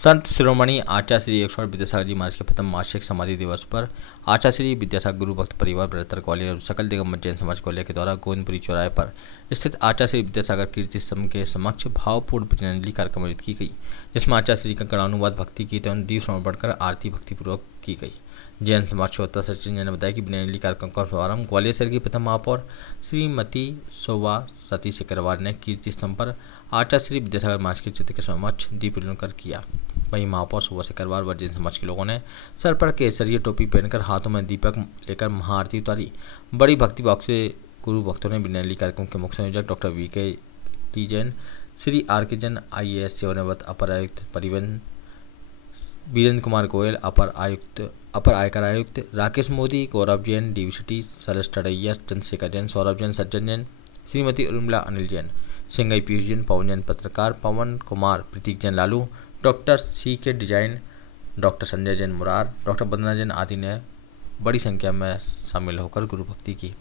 संत शिरोमणि आचार्य श्री 108 विद्यासागर जी महाराज के प्रथम मासिक समाधि दिवस पर आचार्य श्री विद्यासागर गुरु भक्त परिवार बृहत्तर ग्वालियर और सकल दिगंबर जैन समाज ग्वालियर के द्वारा गोविंदपुरी चौराहे पर स्थित आचार्य श्री विद्यासागर कीर्ति स्तंभ के समक्ष भावपूर्ण पुष्पांजलि कार्यक्रम आयोजित की गई, जिसमें आचार्य श्री का गणानुवाद भक्ति कीर्तन एवं दीप समर्पण कर आरती भक्तिपूर्वक की गई। जैन समाज श्रोता सचिन ने बताया कि पुष्पांजलि कार्यक्रम का शुभारंभ ग्वालियर शहर की प्रथम महापौर श्रीमती शोभा सती सिकरवार ने कीर्ति स्तंभ पर आचार्य श्री विद्यासागर महाराज के चित्र के समक्ष दीप प्रज्वलन कर किया। वहीं महापौर शोभा सिकरवार व जैन समाज के लोगों ने सर पर केसरिया टोपी पहनकर हाथों में दीपक लेकर महाआरती उतारी। बड़ी भक्ति भाव से गुरु भक्तों ने पुष्पांजलि कार्यक्रम के मुख्य संयोजक doctor VK T Jain, Shri R K Jain, IAS सेवानिवृत्त अपर आयुक्त परिवहन वीरेंद्र कुमार गोयल, अपर आयकर आयुक्त राकेश मोदी, गौरव जैन, DVCT सलस टड़ैया, चंद्रशेखर जैन, सौरभ जैन, सज्जन जैन, श्रीमती उर्मिला अनिल जैन, सिंगई पीयूष जैन, पवन जैन पत्रकार, पवन कुमार, प्रतीक जैन लालू, डॉक्टर CK डिजाइन, डॉक्टर संजय जैन मुरार, डॉक्टर वंदना जैन आदि ने बड़ी संख्या में शामिल होकर गुरु भक्ति की।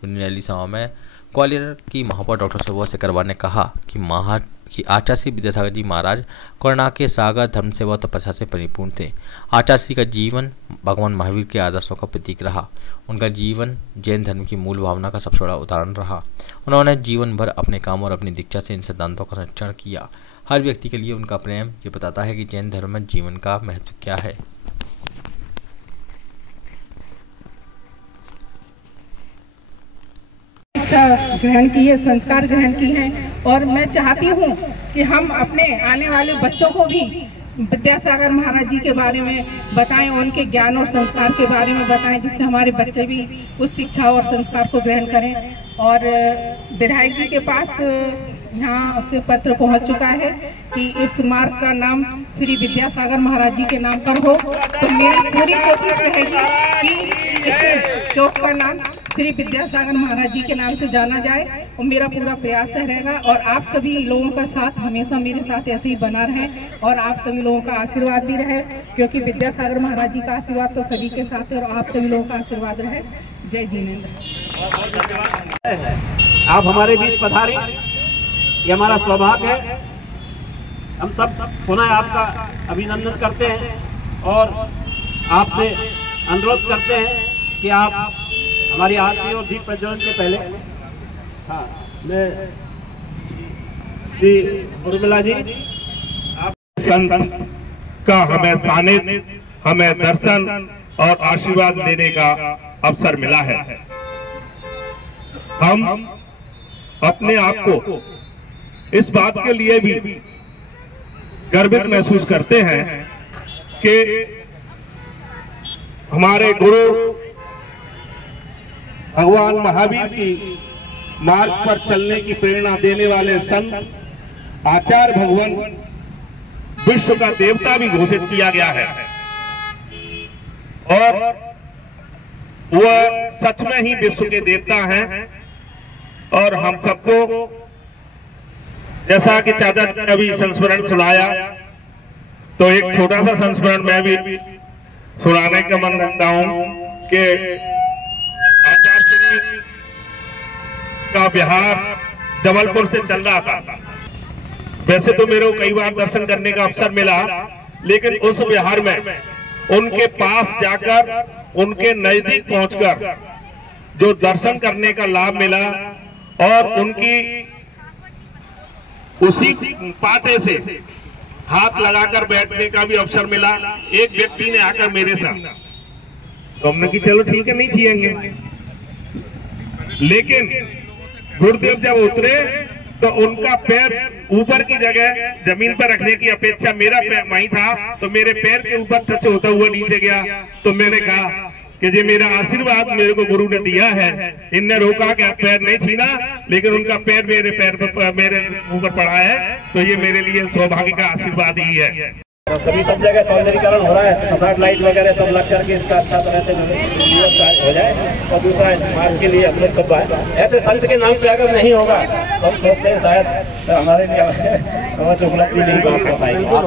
पुष्पांजलि सभा में ग्वालियर की महापौर डॉक्टर शोभा सिकरवार ने कहा कि आचार्य श्री विद्यासागर जी महाराज करुणा के सागर, धर्म सेवा और तपस्या से परिपूर्ण थे। आचार्य श्री का जीवन भगवान महावीर के आदर्शों का प्रतीक रहा। उनका जीवन जैन धर्म की मूल भावना का सबसे बड़ा उदाहरण रहा। उन्होंने जीवन भर अपने काम और अपनी दीक्षा से इन सिद्धांतों का संरक्षण किया। हर व्यक्ति के लिए उनका प्रेम ये बताता है कि जैन धर्म में जीवन का महत्व क्या है। ग्रहण की है, संस्कार ग्रहण की है और मैं चाहती हूँ कि हम अपने आने वाले बच्चों को भी विद्यासागर महाराज जी के बारे में बताएं, उनके ज्ञान और संस्कार के बारे में बताएं, जिससे हमारे बच्चे भी उस शिक्षा और संस्कार को ग्रहण करें। और विधायक जी के पास यहाँ से पत्र पहुँच चुका है कि इस मार्ग का नाम श्री विद्यासागर महाराज जी के नाम पर हो, तो मेरी पूरी कोशिश रहेगी कि इस चौक का नाम श्री विद्यासागर महाराज जी के नाम से जाना जाए और मेरा पूरा प्रयास रहेगा। और आप सभी लोगों का साथ हमेशा मेरे साथ ऐसे ही बना रहे और आप सभी लोगों का आशीर्वाद भी रहे, क्योंकि विद्यासागर महाराज जी का आशीर्वाद तो सभी के साथ है और आप सभी लोगों का आशीर्वाद रहे। जय जिनेंद्र। आप हमारे बीच पधारे, ये हमारा सौभाग्य है। हम सब पुनः आपका अभिनंदन करते हैं और आपसे अनुरोध करते हैं कि आप हमारी आरती और दीप प्रज्वलन के पहले मैं श्री उर्मिला जी आप संत का हमें सानिध्य, हमें दर्शन और आशीर्वाद लेने का अवसर मिला है। हम अपने आप को इस बात के लिए भी गर्वित महसूस करते हैं कि हमारे गुरु भगवान महावीर की मार्ग पर चलने की प्रेरणा देने वाले संत आचार्य भगवान विश्व का देवता भी घोषित किया गया है और वह सच में ही विश्व के देवता हैं। और हम सबको जैसा कि चाचा ने अभी संस्मरण सुनाया, तो एक छोटा सा संस्मरण मैं भी सुनाने का मन रखता हूं कि आचार्य श्री का विहार जबलपुर से चल रहा था। वैसे तो मेरे को कई बार दर्शन करने का अवसर मिला, लेकिन उस विहार में उनके पास जाकर, उनके नजदीक पहुंचकर जो दर्शन करने का लाभ मिला और उनकी उसी पाते से हाथ लगाकर बैठने का भी अवसर मिला। एक व्यक्ति ने आकर मेरे साथ, तो हमने कि चलो ठीक है नहीं छीएंगे, लेकिन गुरुदेव जब उतरे तो उनका पैर ऊपर की जगह जमीन पर रखने की अपेक्षा मेरा पैर वहीं था, तो मेरे पैर के ऊपर टच होता हुआ नीचे गया। तो मैंने कहा कि ये मेरा आशीर्वाद मेरे को गुरु ने दिया है। इनने रोका कि आप पैर नहीं छीना, लेकिन उनका पैर मेरे पैर पर मेरे ऊपर पड़ा है, तो ये मेरे लिए सौभाग्य का आशीर्वाद ही है। सभी सब जगह सौंदर्यीकरण हो रहा है, फसाड लाइट वगैरह सब लग करके इसका अच्छा तरह से हो जाए। और दूसरा इस मार्ग के लिए अपने सब ऐसे संत के नाम पे अगर नहीं होगा तो हम सोचते हैं शायद हमारे लिए उपलब्धि नहीं प्राप्त हो पाएगी। और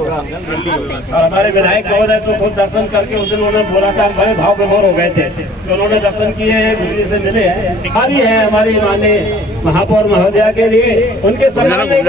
हमारे विधायक महोदय तो खुद दर्शन करके उस दिन उन्होंने बोला था, बड़े भाव विभोर हो गए थे, तो उन्होंने दर्शन किए हैं, गुरु जी से मिले हैं। हमारी है हमारी माननीय महापौर महोदया के लिए उनके सम्मान में